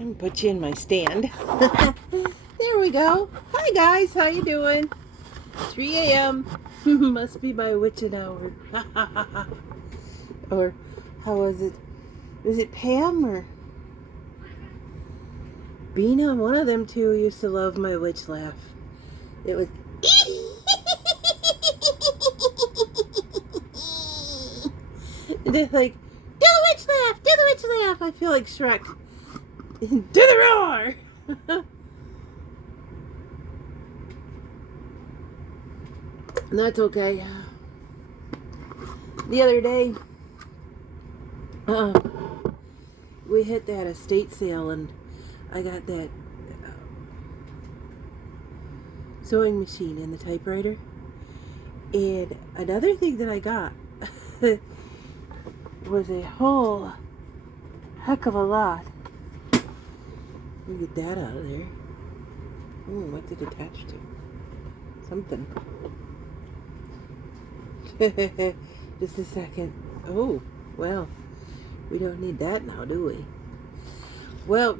I'm gonna put you in my stand. There we go. Hi guys, how you doing? 3 a.m. Must be my witching hour. Or how was it? Was it Pam or Bina? One of them two used to love my witch laugh. It was they're like, do the witch laugh, do the witch laugh. I feel like Shrek. Do the roar. And that's okay. The other day, we hit that estate sale and I got that sewing machine and the typewriter. And another thing that I got was a whole heck of a lot. Let me get that out of there. Ooh, what's it attached to? Something. Just a second. Oh, well, we don't need that now, do we? Well,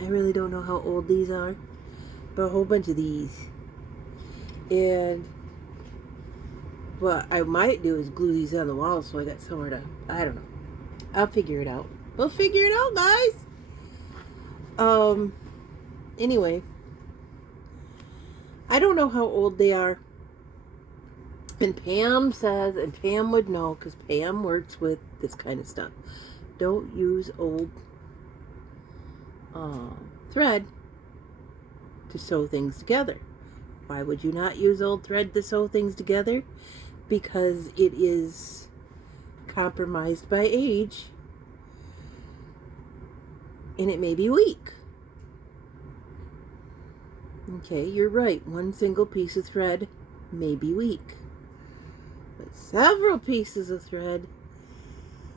I really don't know how old these are, but a whole bunch of these. And what I might do is glue these on the wall so I got somewhere to, I don't know. I'll figure it out. We'll figure it out, guys. Anyway, I don't know how old they are. And Pam says, and Pam would know because Pam works with this kind of stuff. Don't use old thread to sew things together. Why would you not use old thread to sew things together? Because it is compromised by age and it may be weak. Okay, you're right. One single piece of thread may be weak. But several pieces of thread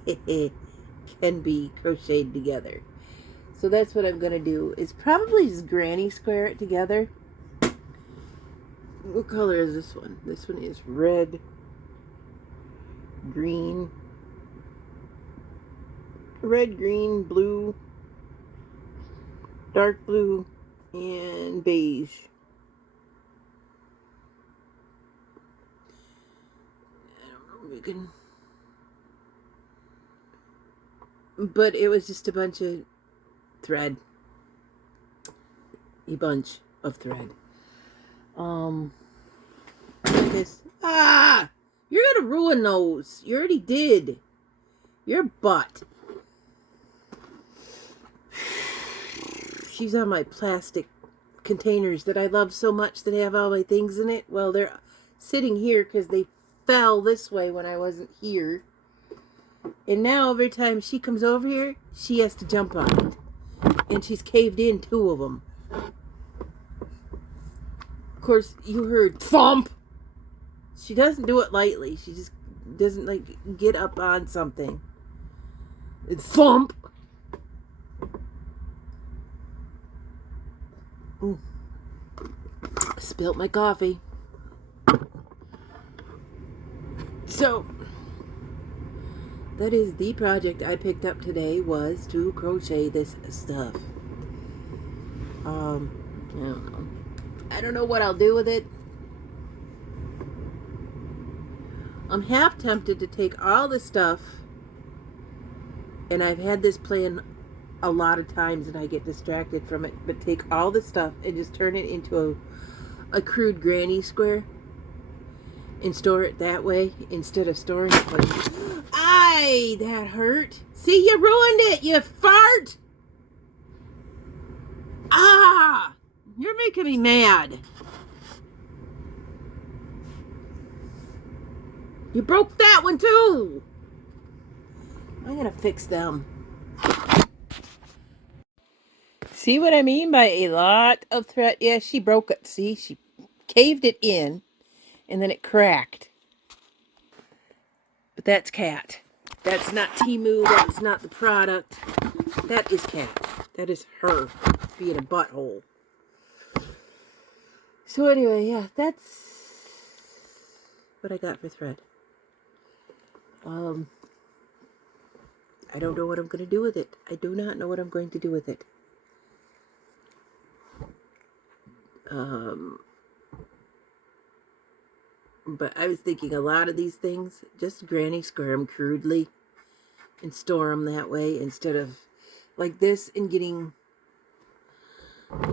can be crocheted together. So that's what I'm going to do, is probably just granny square it together. What color is this one? This one is red, green, blue, dark blue, and beige. I don't know, we can... But it was just a bunch of thread. A bunch of thread. This. Ah! You're gonna ruin those. You already did. Your butt. She's on my plastic containers that I love so much that have all my things in it. Well, they're sitting here because they fell this way when I wasn't here. And now every time she comes over here, she has to jump on it. And she's caved in 2 of them. Of course, you heard thump. She doesn't do it lightly. She just doesn't like get up on something. It's thump. Ooh. Spilt my coffee. So that is the project I picked up today, was to crochet this stuff. I don't know what I'll do with it. I'm half tempted to take all the stuff, and I've had this plan a lot of times and I get distracted from it, but take all the stuff and just turn it into a crude granny square and store it that way instead of storing it like, aye, that hurt. See, you ruined it, you fart. Ah, you're making me mad. You broke that one too. I'm gonna fix them. See what I mean by a lot of thread? Yeah, she broke it. See, she caved it in and then it cracked. But that's Cat. That's not Temu. That's not the product. That is Cat. That is her being a butthole. So anyway, yeah, that's what I got for thread. I don't know what I'm going to do with it. I do not know what I'm going to do with it. But I was thinking a lot of these things, just granny square them crudely and store them that way instead of like this and getting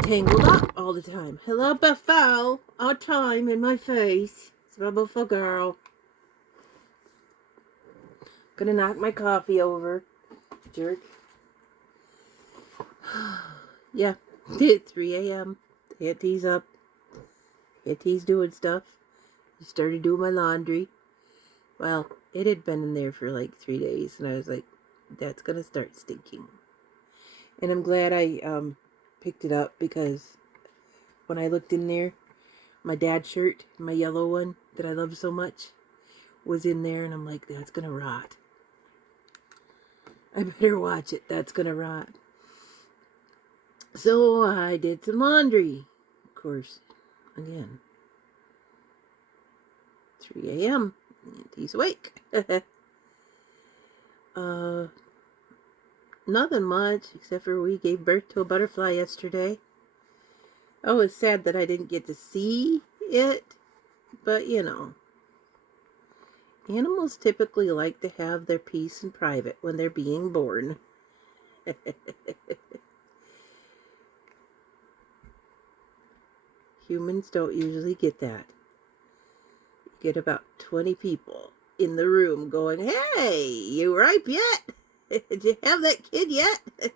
tangled up all the time. Hello, Buffalo. All time in my face. It's my Buffalo girl. Gonna knock my coffee over. Jerk. Yeah. 3 a.m. Auntie's up. Auntie's doing stuff. I started doing my laundry. Well, it had been in there for like 3 days, and I was like, that's gonna start stinking. And I'm glad I picked it up, because when I looked in there, my dad's shirt, my yellow one that I love so much, was in there, and I'm like, that's gonna rot. I better watch it. That's gonna rot. So I did some laundry. Of course, again, 3 a.m. Auntie's awake. Nothing much, except for we gave birth to a butterfly yesterday. Oh, it's sad that I didn't get to see it, but you know, animals typically like to have their peace in private when they're being born. Humans don't usually get that. You get about 20 people in the room going, hey, you ripe yet? Did you have that kid yet? The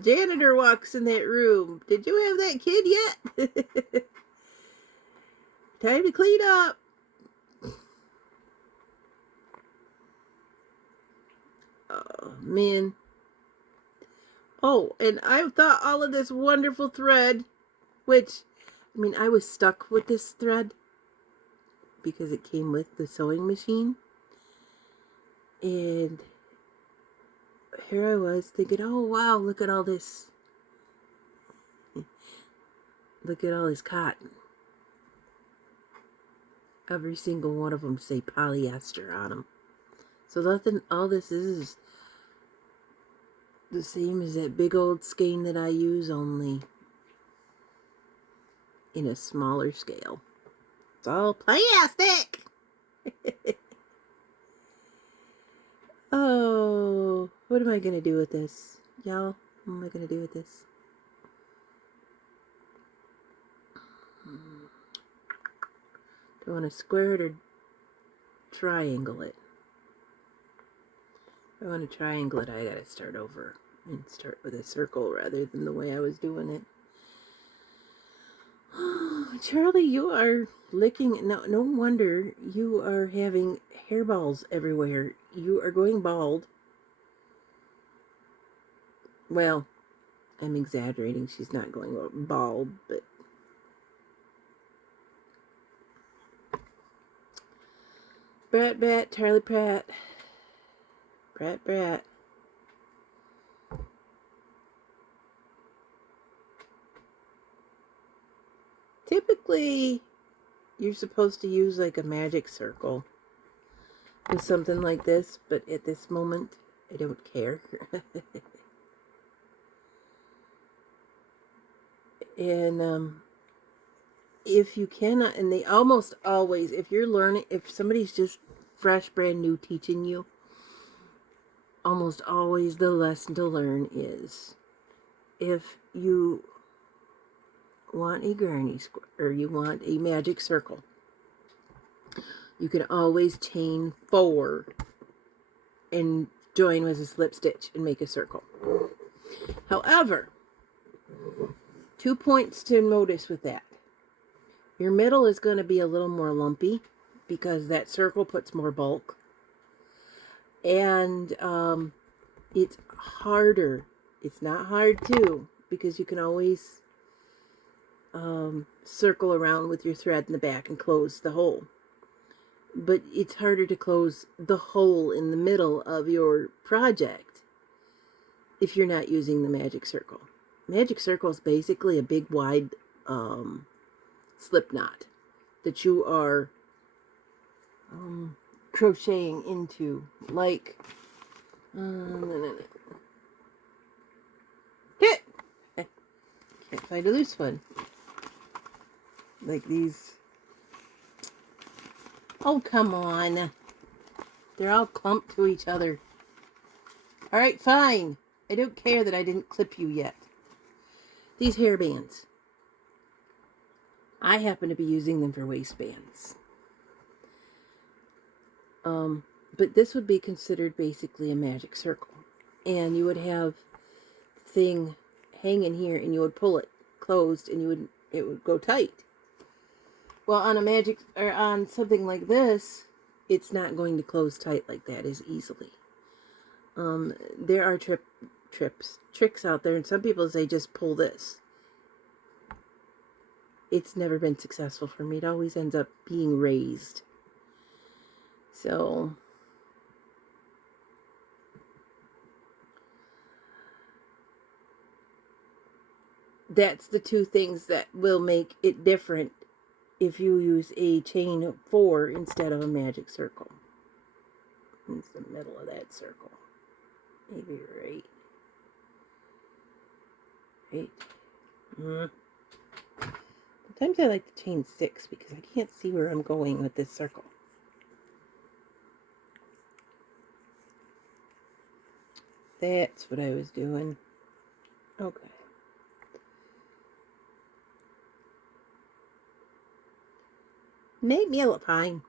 janitor walks in that room. Did you have that kid yet? Time to clean up. Oh, man. Oh, and I thought all of this wonderful thread, which, I mean, I was stuck with this thread because it came with the sewing machine. And here I was thinking, oh, wow, look at all this. Look at all this cotton. Every single one of them say polyester on them. So nothing, all this is the same as that big old skein that I use, only in a smaller scale. It's all plastic. Oh, what am I going to do with this? Y'all, what am I going to do with this? Do I want to square it or triangle it? If I want to triangle it, I got to start over and start with a circle rather than the way I was doing it. Charlie, you are licking. No wonder you are having hairballs everywhere. You are going bald. Well, I'm exaggerating. She's not going bald, but Brat, Charlie Pratt. Brat. Typically, you're supposed to use like a magic circle with something like this, but at this moment, I don't care. And if you cannot, and they almost always, if you're learning, if somebody's just fresh, brand new teaching you, almost always the lesson to learn is, if you want a granny square, or you want a magic circle, you can always chain 4 and join with a slip stitch and make a circle. However, 2 points to notice with that. Your middle is going to be a little more lumpy because that circle puts more bulk. And it's harder. It's not hard too, because you can always circle around with your thread in the back and close the hole. But it's harder to close the hole in the middle of your project if you're not using the magic circle. Magic circle is basically a big wide slip knot that you are crocheting into, like No. Get! Can't find a loose one. Like these. Oh, come on. They're all clumped to each other. Alright, fine. I don't care that I didn't clip you yet. These hairbands. I happen to be using them for waistbands. But this would be considered basically a magic circle. And you would have the thing hanging here and you would pull it closed and it would go tight. Well, on a magic, or on something like this, it's not going to close tight like that as easily. There are tricks out there, and some people say just pull this. It's never been successful for me. It always ends up being raised. So that's the two things that will make it different if you use a chain of 4 instead of a magic circle. It's the middle of that circle. Maybe right. Sometimes I like to chain 6 because I can't see where I'm going with this circle. That's what I was doing. Okay. Make me a fine.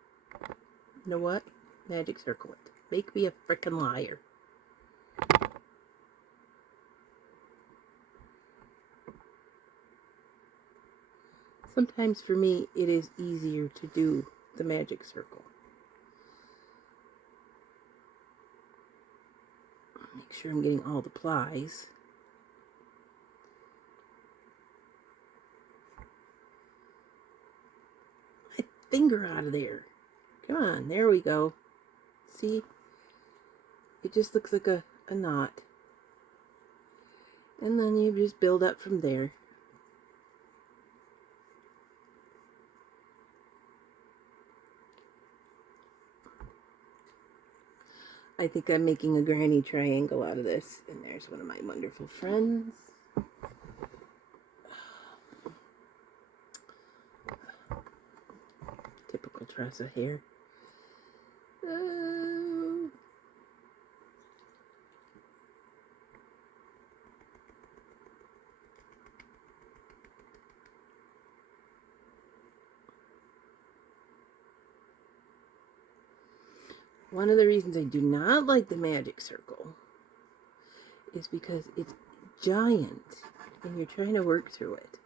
You know what? Magic circle it. Make me a frickin' liar. Sometimes for me, it is easier to do the magic circle. Make sure I'm getting all the plies. My finger out of there. Come on, there we go. See? It just looks like a knot. And then you just build up from there. I think I'm making a granny triangle out of this. And there's one of my wonderful friends. Typical Tressa hair. One of the reasons I do not like the magic circle is because it's giant and you're trying to work through it.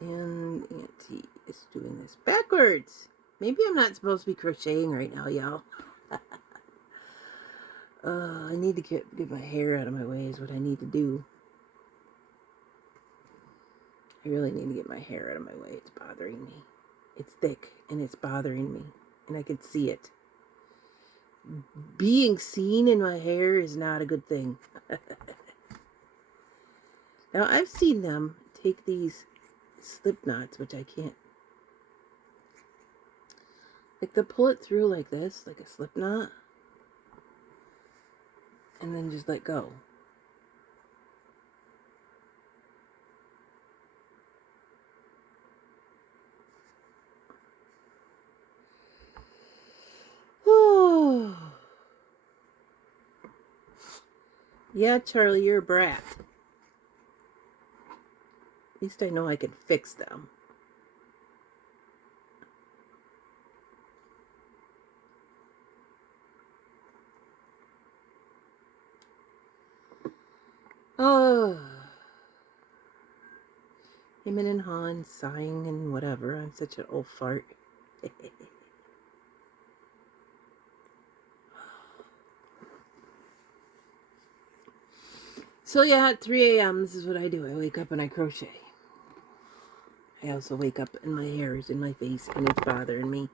And Auntie is doing this backwards. Maybe I'm not supposed to be crocheting right now, y'all. I need to get my hair out of my way is what I need to do. I really need to get my hair out of my way. It's bothering me. It's thick and it's bothering me. And I can see it. Being seen in my hair is not a good thing. Now, I've seen them take these slip knots, which I can't. Like, they'll pull it through like this, like a slip knot. And then just let go. Yeah, Charlie, you're a brat. At least I know I can fix them. Oh. Heyman and Han sighing and whatever. I'm such an old fart. So yeah, at 3 a.m. this is what I do. I wake up and I crochet. I also wake up and my hair is in my face and it's bothering me.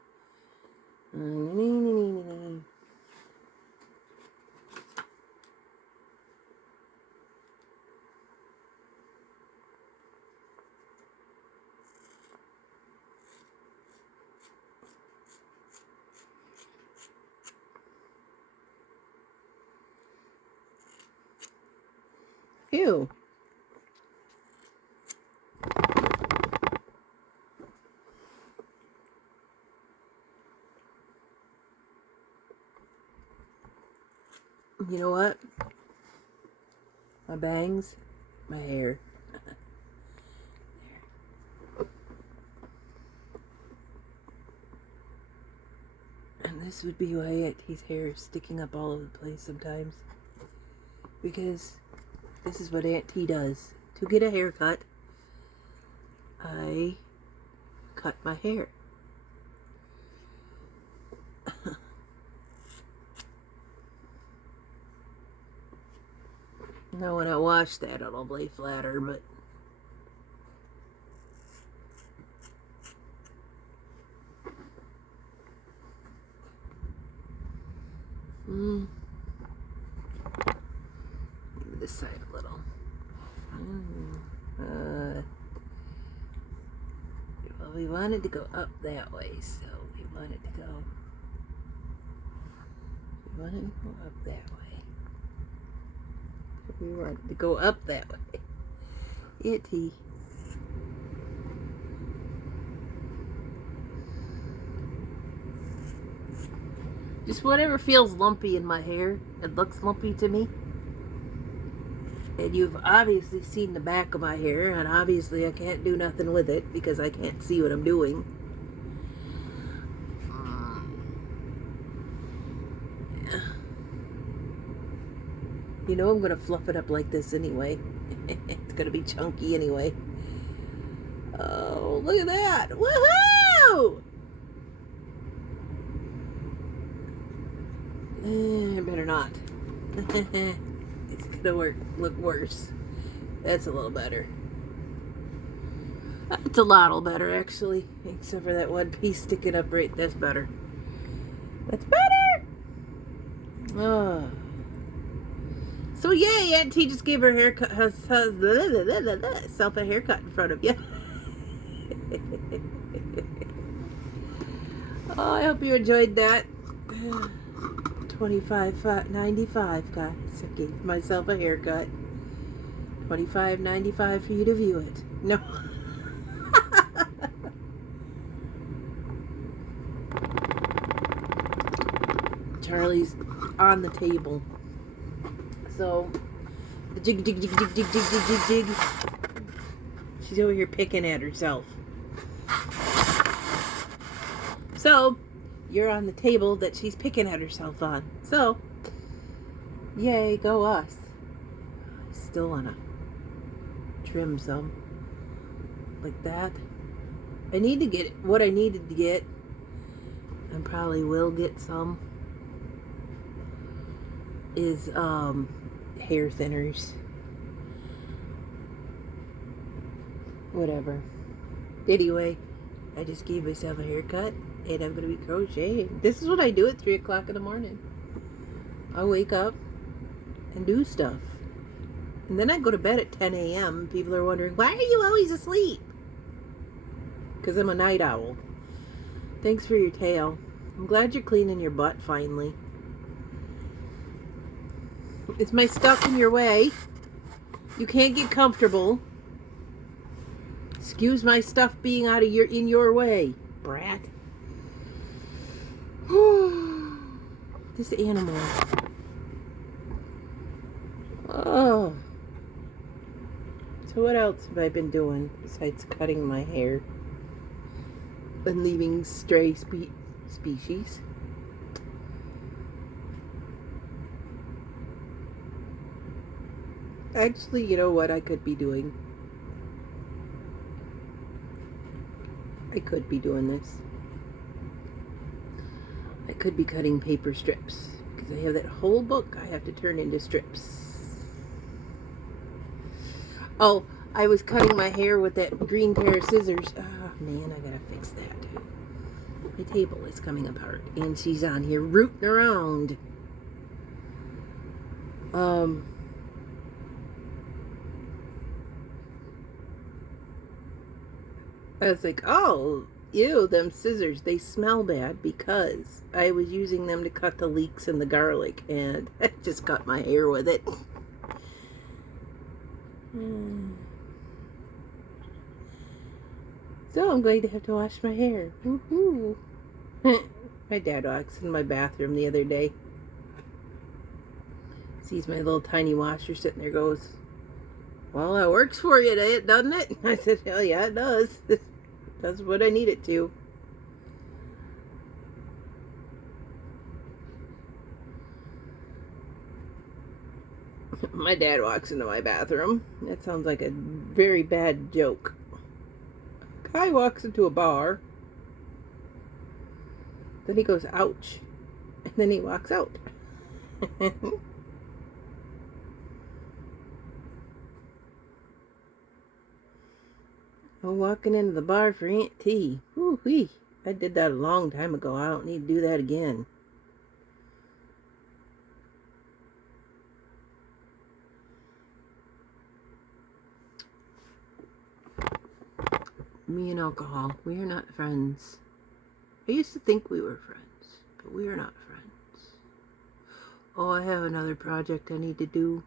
you? You know what? My bangs, my hair. And this would be why Auntie's hair is sticking up all over the place sometimes. Because this is what Auntie does. To get a haircut, I cut my hair. Now when I wash that, it'll lay flatter, but maybe this side a little. Well, we wanted to go up that way, so we wanted to go up that way. We wanted to go up that way. Itty. Just whatever feels lumpy in my hair, it looks lumpy to me. And you've obviously seen the back of my hair, and obviously I can't do nothing with it because I can't see what I'm doing. You know I'm going to fluff it up like this anyway. It's going to be chunky anyway. Oh, look at that. Woohoo! I better not. It's going to look worse. That's a little better. That's a lot better, actually. Except for that one piece sticking up right. That's better. That's better! Oh. So yay, Auntie just gave her haircut, herself a haircut in front of you. Oh, I hope you enjoyed that. $25.95, guys. I gave myself a haircut. $25.95 for you to view it. No. Charlie's on the table. So, the jig. She's over here picking at herself. So, you're on the table that she's picking at herself on. So, yay, go us. I still want to trim some. Like that. I need to get what I needed to get. And probably will get some. Is, hair thinners. Whatever. Anyway, I just gave myself a haircut and I'm going to be crocheting. This is what I do at 3 o'clock in the morning. I'll wake up and do stuff. And then I go to bed at 10 a.m. People are wondering, why are you always asleep? Because I'm a night owl. Thanks for your tail. I'm glad you're cleaning your butt finally. Is my stuff in your way? You can't get comfortable. Excuse my stuff being out of in your way, brat. This animal. Oh. So what else have I been doing besides cutting my hair and leaving stray species? Actually, you know what I could be doing? I could be doing this. I could be cutting paper strips because I have that whole book I have to turn into strips. Oh, I was cutting my hair with that green pair of scissors. Oh man, I gotta fix that too. My table is coming apart and she's on here rooting around. I was like, oh, ew, them scissors, they smell bad because I was using them to cut the leeks in the garlic and I just cut my hair with it. So I'm going to have to wash my hair. Woohoo! My dad walks in my bathroom the other day. Sees my little tiny washer sitting there, goes, "Well, that works for you, doesn't it?" I said, "Hell yeah, it does. That's what I need it to." My dad walks into my bathroom. That sounds like a very bad joke. Guy walks into a bar. Then he goes, "Ouch." And then he walks out. I'm walking into the bar for Aunt T. Woo-wee. I did that a long time ago. I don't need to do that again. Me and alcohol, we are not friends. I used to think we were friends, but we are not friends. Oh, I have another project I need to do.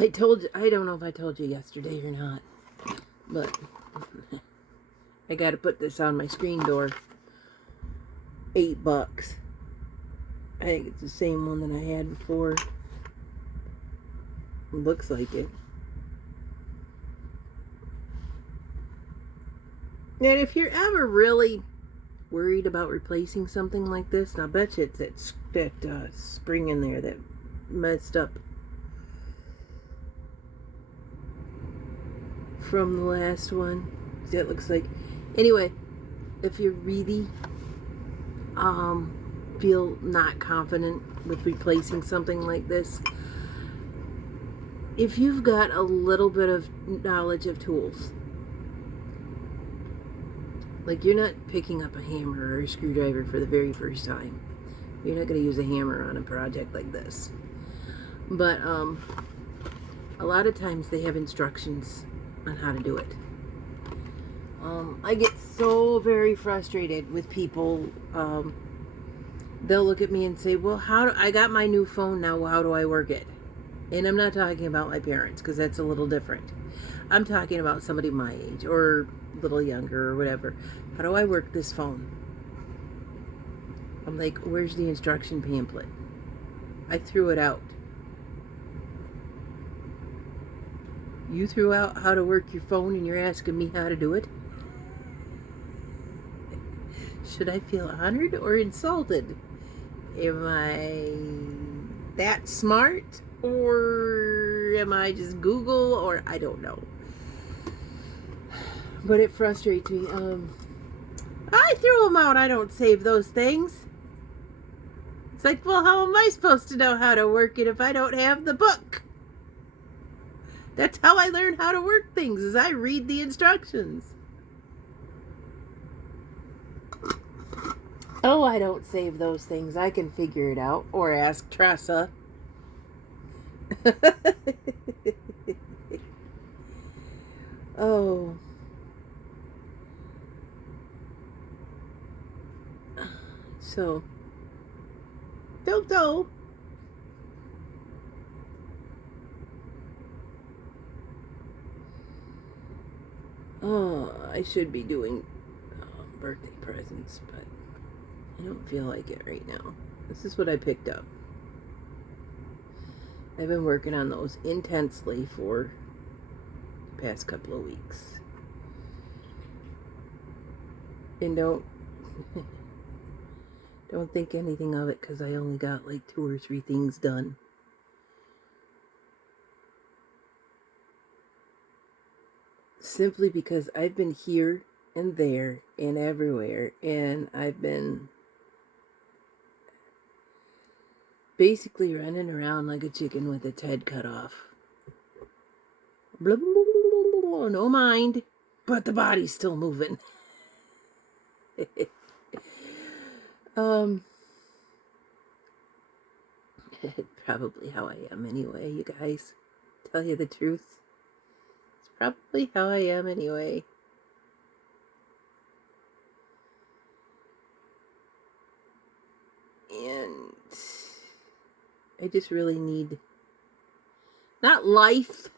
I don't know if I told you yesterday or not, but I got to put this on my screen door. $8. I think it's the same one that I had before. It looks like it. And if you're ever really worried about replacing something like this, and I bet you it's that spring in there that messed up from the last one. See, it looks like. Anyway, if you really feel not confident with replacing something like this, if you've got a little bit of knowledge of tools, like you're not picking up a hammer or a screwdriver for the very first time. You're not going to use a hammer on a project like this. But a lot of times they have instructions on how to do it. I get so very frustrated with people. They'll look at me and say, "Well, I got my new phone now. How do I work it?" And I'm not talking about my parents, because that's a little different. I'm talking about somebody my age or a little younger or whatever. How do I work this phone? I'm like, "Where's the instruction pamphlet?" I threw it out. You threw out how to work your phone and you're asking me how to do it? Should I feel honored or insulted? Am I that smart? Or am I just Google? Or I don't know. But it frustrates me. I threw them out. I don't save those things. It's like, well, how am I supposed to know how to work it if I don't have the book? That's how I learn how to work things, is I read the instructions. Oh, I don't save those things. I can figure it out. Or ask Tressa. Oh. So, don't go. Oh, I should be doing birthday presents, but I don't feel like it right now. This is what I picked up. I've been working on those intensely for the past couple of weeks. And don't think anything of it, because I only got like 2 or 3 things done. Simply because I've been here and there and everywhere, and I've been basically running around like a chicken with its head cut off. Blah, blah, blah, blah, blah, blah, no mind, but the body's still moving. Probably how I am anyway, you guys. Tell you the truth. It's probably how I am anyway. And I just really need, not life,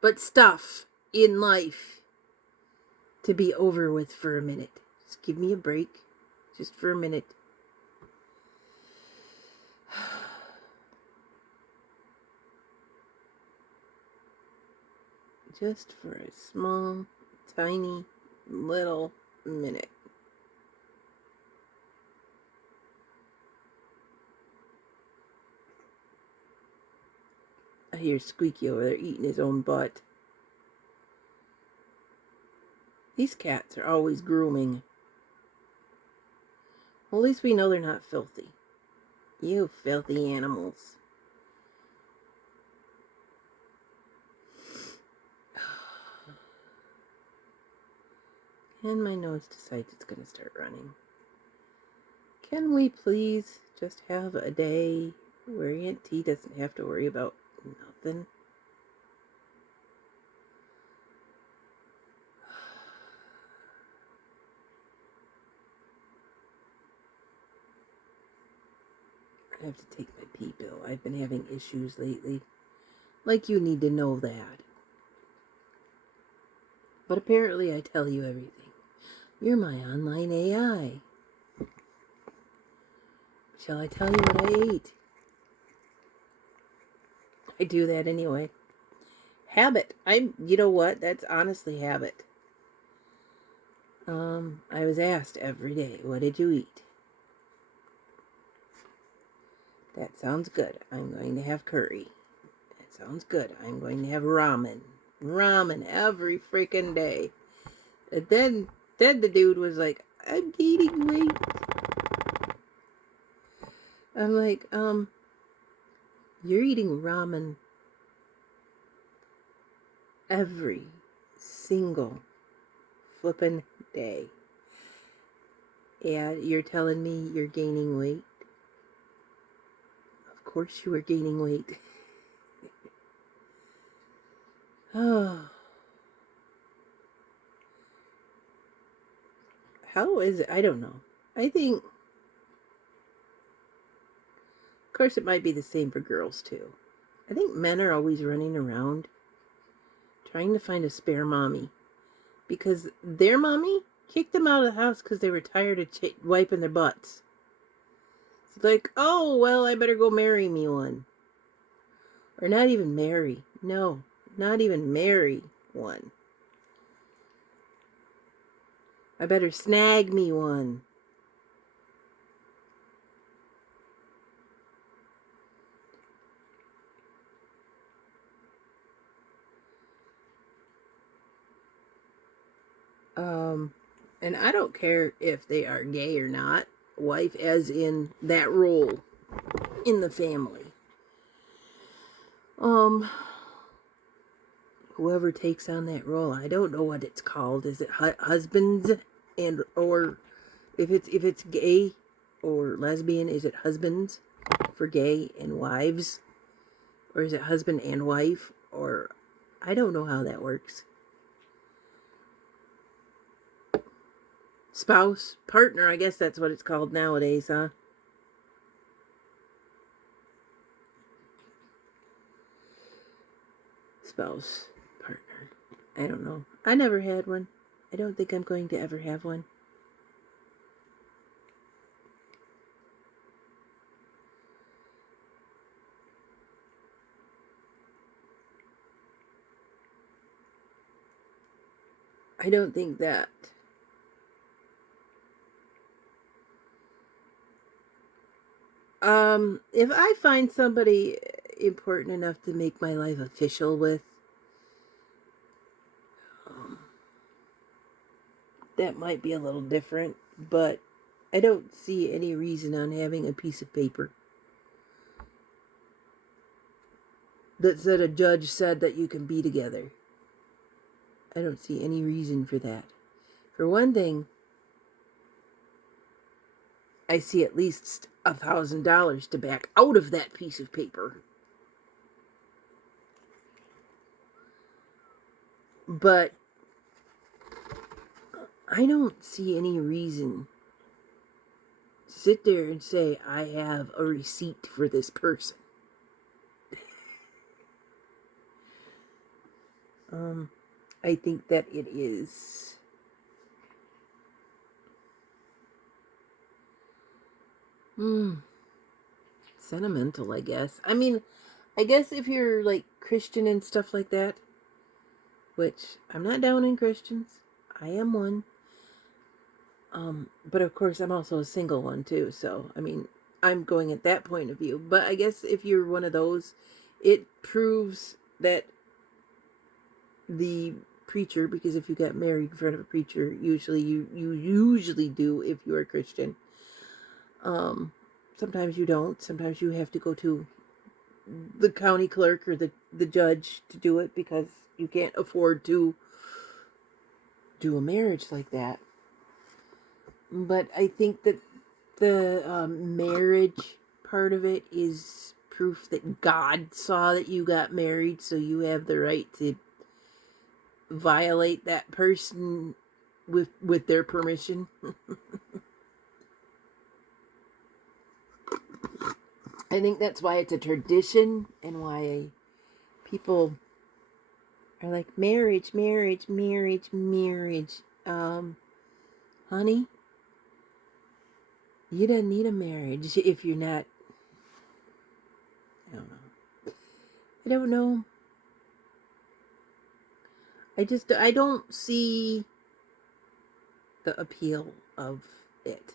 but stuff in life to be over with for a minute. Just give me a break. Just for a minute. Just for a small, tiny, little minute. I hear Squeaky over there eating his own butt. These cats are always grooming. Well, at least we know they're not filthy. You filthy animals. And my nose decides it's going to start running. Can we please just have a day where Aunt T doesn't have to worry about nothing? I have to take my pee pill. I've been having issues lately. Like, you need to know that. But apparently I tell you everything. You're my online AI. Shall I tell you what I ate? I do that anyway. Habit. You know what? That's honestly habit. I was asked every day, what did you eat? That sounds good. I'm going to have curry. That sounds good. I'm going to have ramen. Ramen every freaking day. And then the dude was like, I'm gaining weight. I'm like, you're eating ramen every single flippin' day. And you're telling me you're gaining weight? Of course you are gaining weight. Oh. How is it? I don't know. I think, of course it might be the same for girls too. I think men are always running around trying to find a spare mommy. Because their mommy kicked them out of the house because they were tired of wiping their butts. It's like, oh, well, I better go marry me one. Or not even marry. No, not even marry one. I better snag me one. And I don't care if they are gay or not. Wife as in that role in the family. Whoever takes on that role, I don't know what it's called. Is it husbands and, or if it's gay or lesbian, is it husbands for gay and wives? Or is it husband and wife? Or I don't know how that works. Spouse, partner, I guess that's what it's called nowadays, huh? Spouse, partner. I don't know. I never had one. I don't think I'm going to ever have one. I don't think that. If I find somebody important enough to make my life official with, that might be a little different, but I don't see any reason on having a piece of paper that said a judge said that you can be together. I don't see any reason for that. For one thing, I see at least $1,000 to back out of that piece of paper. But I don't see any reason to sit there and say I have a receipt for this person. I think that it is sentimental, I guess. I mean, I guess if you're like Christian and stuff like that, which I'm not down in Christians, I am one. But of course, I'm also a single one too. So, I mean, I'm going at that point of view. But I guess if you're one of those, it proves that the preacher, because if you got married in front of a preacher, usually you usually do if you're a Christian. Sometimes you don't. Sometimes you have to go to the county clerk or the judge to do it because you can't afford to do a marriage like that. But I think that the marriage part of it is proof that God saw that you got married, so you have the right to violate that person with their permission. I think that's why it's a tradition and why people are like marriage. Honey, you don't need a marriage if you're not. I don't know. I don't see the appeal of it.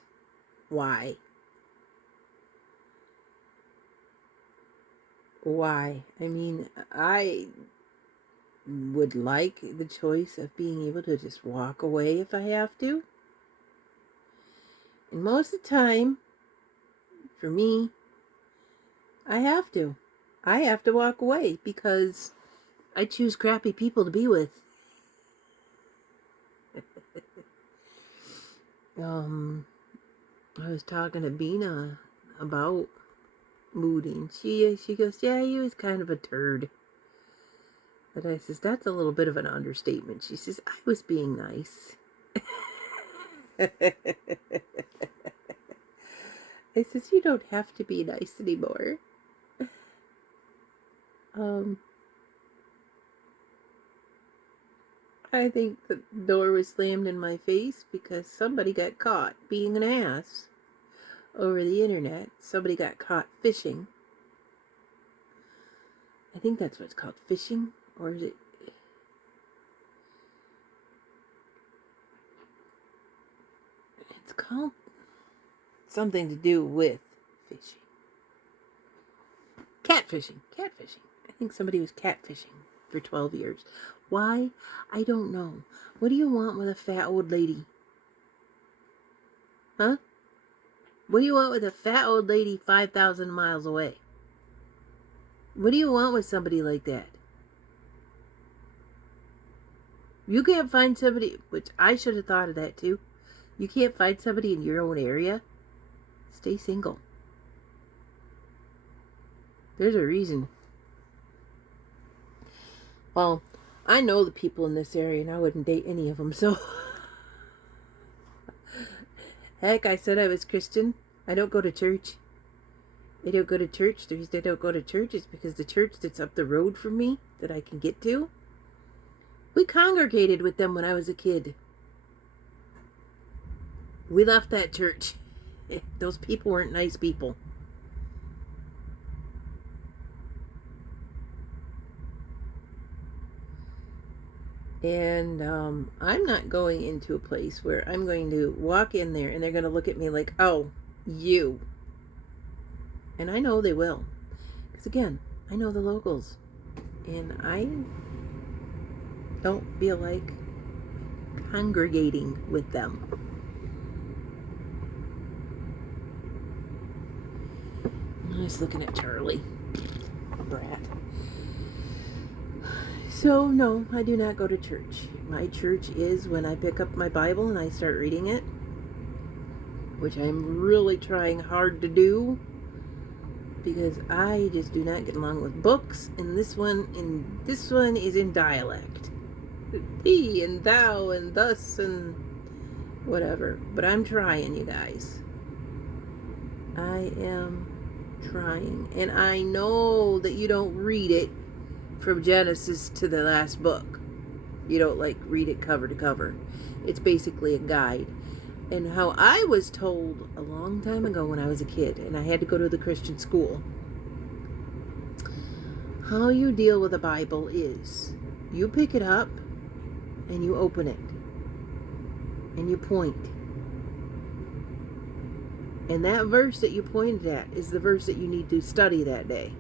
Why? I mean, I would like the choice of being able to just walk away if I have to. And most of the time, for me, I have to. I have to walk away because I choose crappy people to be with. I was talking to Bina about Moody, and she goes, yeah, he was kind of a turd. But I says, that's a little bit of an understatement. She says, I was being nice. I says, you don't have to be nice anymore. I think the door was slammed in my face because somebody got caught being an ass over the internet. Somebody got caught fishing. I think that's what it's called, fishing, or is it? It's called something to do with fishing. Catfishing. I think somebody was catfishing for 12 years. Why? I don't know. What do you want with a fat old lady? Huh? What do you want with a fat old lady 5,000 miles away? What do you want with somebody like that? You can't find somebody, which I should have thought of that too. You can't find somebody in your own area? Stay single. There's a reason. Well, I know the people in this area and I wouldn't date any of them, so. Heck, I said I was Christian. I don't go to church. I don't go to church. The reason I don't go to church is because the church that's up the road from me that I can get to, we congregated with them when I was a kid. We left that church. Those people weren't nice people. And I'm not going into a place where I'm going to walk in there and they're going to look at me like, oh, you. And I know they will. Because again, I know the locals. And I don't feel like congregating with them. I was looking at Charlie. Brat. So, no, I do not go to church. My church is when I pick up my Bible and I start reading it, which I'm really trying hard to do because I just do not get along with books, and this one is in dialect. Thee and thou and thus and whatever. But I'm trying, you guys. I am trying. And I know that you don't read it from Genesis to the last book. You don't like read it cover to cover. It's basically a guide. And how I was told a long time ago when I was a kid, and I had to go to the Christian school, how you deal with the Bible is you pick it up and you open it and you point. And that verse that you pointed at is the verse that you need to study that day.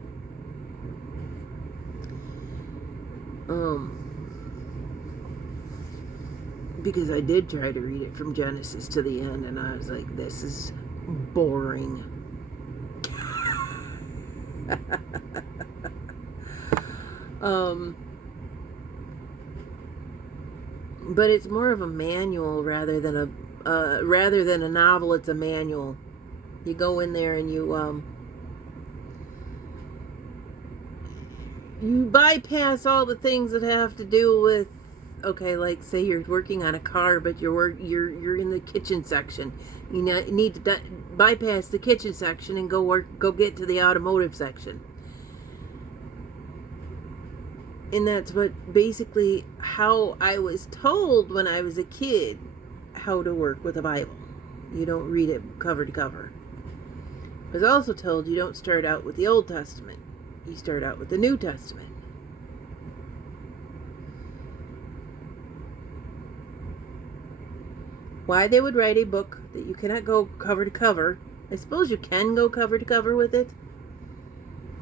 Because I did try to read it from Genesis to the end, and I was like, this is boring. But it's more of a manual rather than a novel. It's a manual. You go in there and you bypass all the things that have to do with, okay, like say you're working on a car, but you're in the kitchen section. You need to bypass the kitchen section and go get to the automotive section. And that's what basically how I was told when I was a kid how to work with a Bible. You don't read it cover to cover. I was also told you don't start out with the Old Testament. You start out with the New Testament. Why they would write a book that you cannot go cover to cover. I suppose you can go cover to cover with it.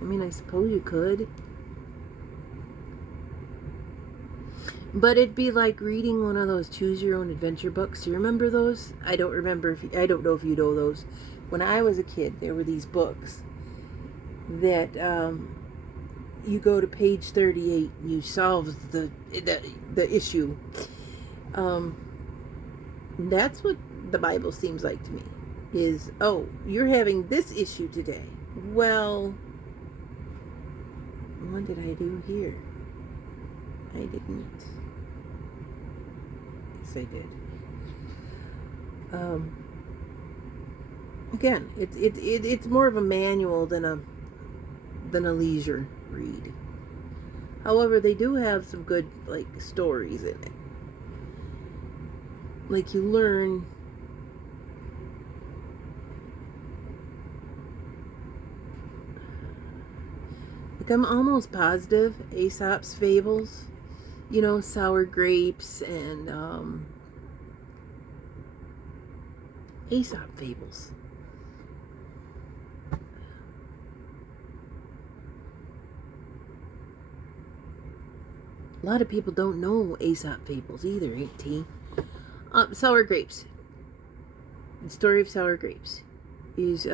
I mean, I suppose you could. But it'd be like reading one of those choose your own adventure books. Do you remember those? I don't know if you know those. When I was a kid, there were these books that you go to page 38 and you solve the issue. That's what the Bible seems like to me. Is, oh, you're having this issue today. Well, what did I do here? I didn't. Yes, I did. Again, it's more of a manual than a leisure read. However, they do have some good like stories in it. Like you learn like I'm almost positive Aesop's fables, you know, sour grapes and Aesop fables. A lot of people don't know Aesop fables either, ain't T? Sour grapes. The story of sour grapes is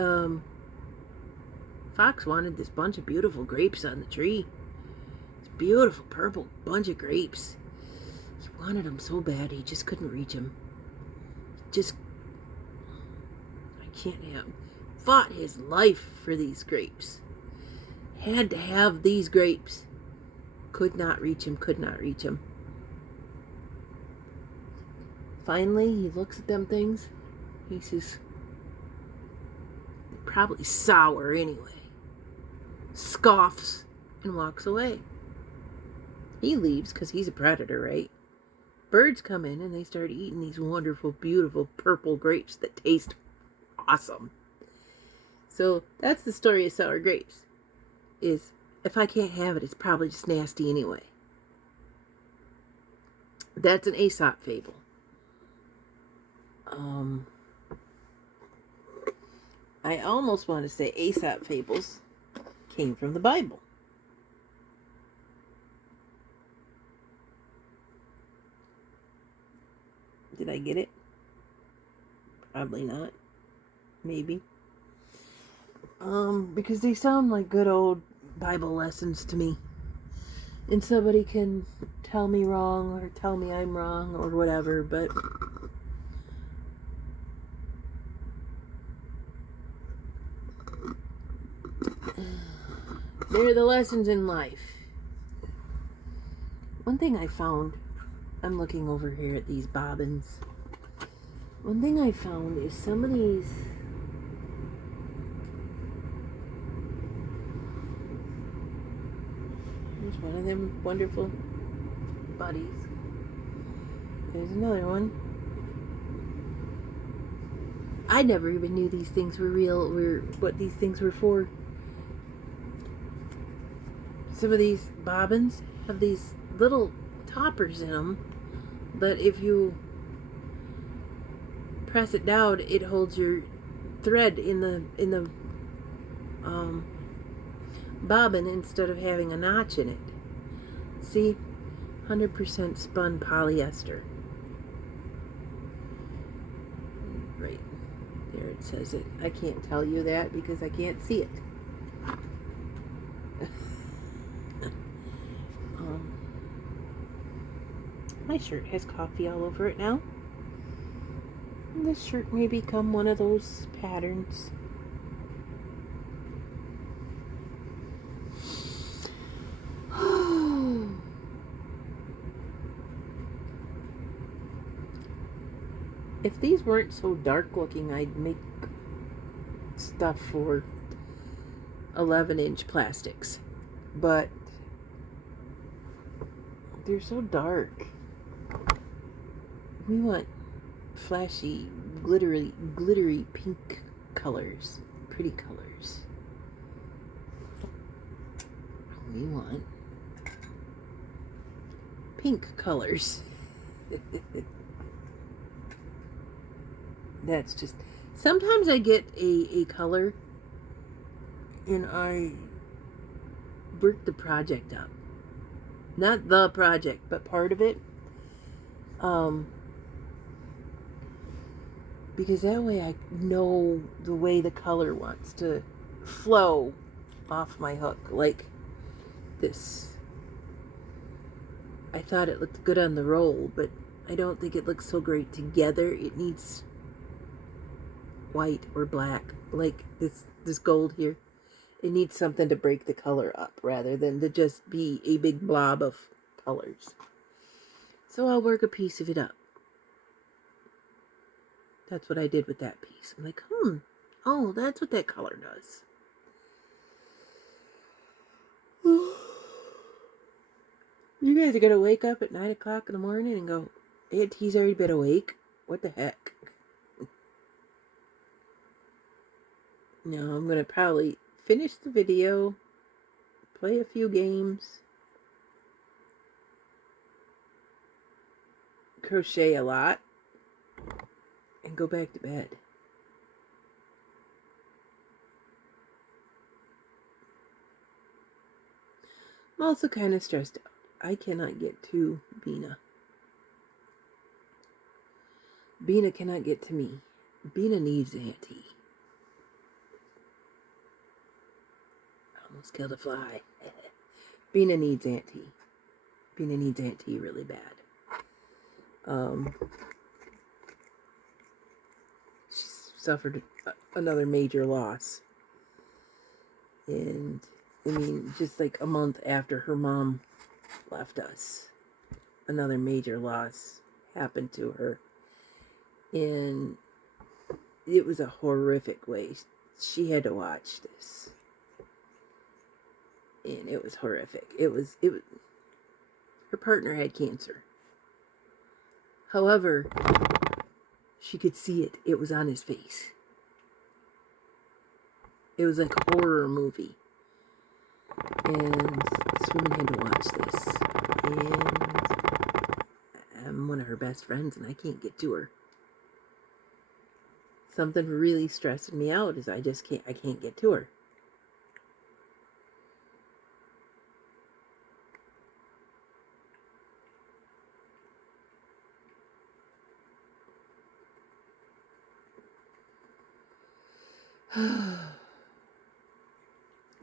Fox wanted this bunch of beautiful grapes on the tree. This beautiful purple bunch of grapes. He wanted them so bad he just couldn't reach them. Fought his life for these grapes. Had to have these grapes. Could not reach him. Finally, he looks at them things. He says, they're probably sour anyway. Scoffs and walks away. He leaves because he's a predator, right? Birds come in and they start eating these wonderful, beautiful purple grapes that taste awesome. So that's the story of sour grapes. Is if I can't have it, it's probably just nasty anyway. That's an Aesop fable. I almost want to say Aesop fables came from the Bible. Did I get it? Probably not. Maybe. Because they sound like good old Bible lessons to me. And somebody can tell me wrong or tell me I'm wrong or whatever, but they're the lessons in life. One thing I found, I'm looking over here at these bobbins. One thing I found is some of these, here's one of them wonderful buddies. There's another one. I never even knew these things were real, what these things were for. Some of these bobbins have these little toppers in them that if you press it down, it holds your thread in the bobbin instead of having a notch in it. See, 100% spun polyester. Right there it says it. I can't tell you that because I can't see it. My shirt has coffee all over it now. And this shirt may become one of those patterns. If these weren't so dark looking, I'd make stuff for 11-inch plastics. But they're so dark. We want flashy, glittery pink colors. Pretty colors. We want pink colors. That's just... Sometimes I get a color and I work the project up. Not the project, but part of it. Because that way I know the way the color wants to flow off my hook. Like this. I thought it looked good on the roll, but I don't think it looks so great together. It needs white or black, like this gold here. It needs something to break the color up rather than to just be a big blob of colors. So I'll work a piece of it up. That's what I did with that piece. I'm like, oh, that's what that color does. You guys are going to wake up at 9 o'clock in the morning and go, Auntie's already been awake? What the heck? No, I'm going to probably finish the video, play a few games, crochet a lot, and go back to bed. I'm also kind of stressed out. I cannot get to Bina. Bina cannot get to me. Bina needs Auntie. Almost killed a fly. Bina needs Auntie. Bina needs Auntie really bad. She suffered another major loss. And, I mean, just like a month after her mom left us, another major loss happened to her. And it was a horrific way. She had to watch this. And it was horrific. It was her partner had cancer. However, she could see it. It was on his face. It was like a horror movie. And this woman had to watch this. And I'm one of her best friends and I can't get to her. Something really stressing me out is I can't get to her.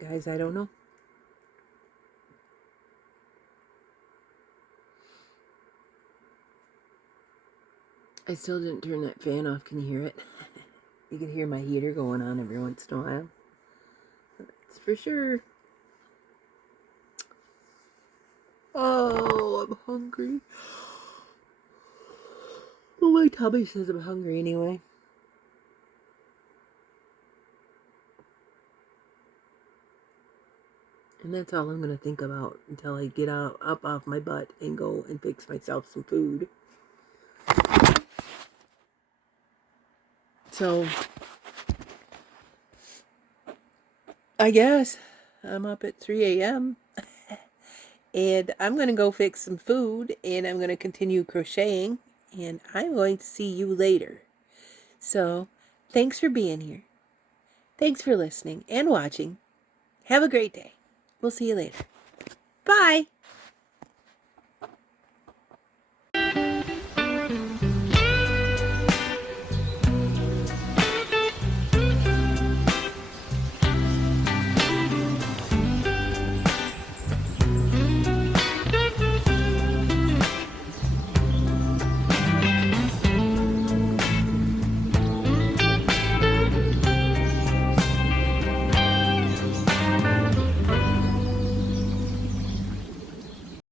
Guys, I don't know. I still didn't turn that fan off. Can you hear it? You can hear my heater going on every once in a while. That's for sure. Oh, I'm hungry. Well, my tummy says I'm hungry anyway. And that's all I'm going to think about until I get up off my butt and go and fix myself some food. So I guess I'm up at 3 a.m. and I'm going to go fix some food, and I'm going to continue crocheting, and I'm going to see you later. So thanks for being here. Thanks for listening and watching. Have a great day. We'll see you later. Bye.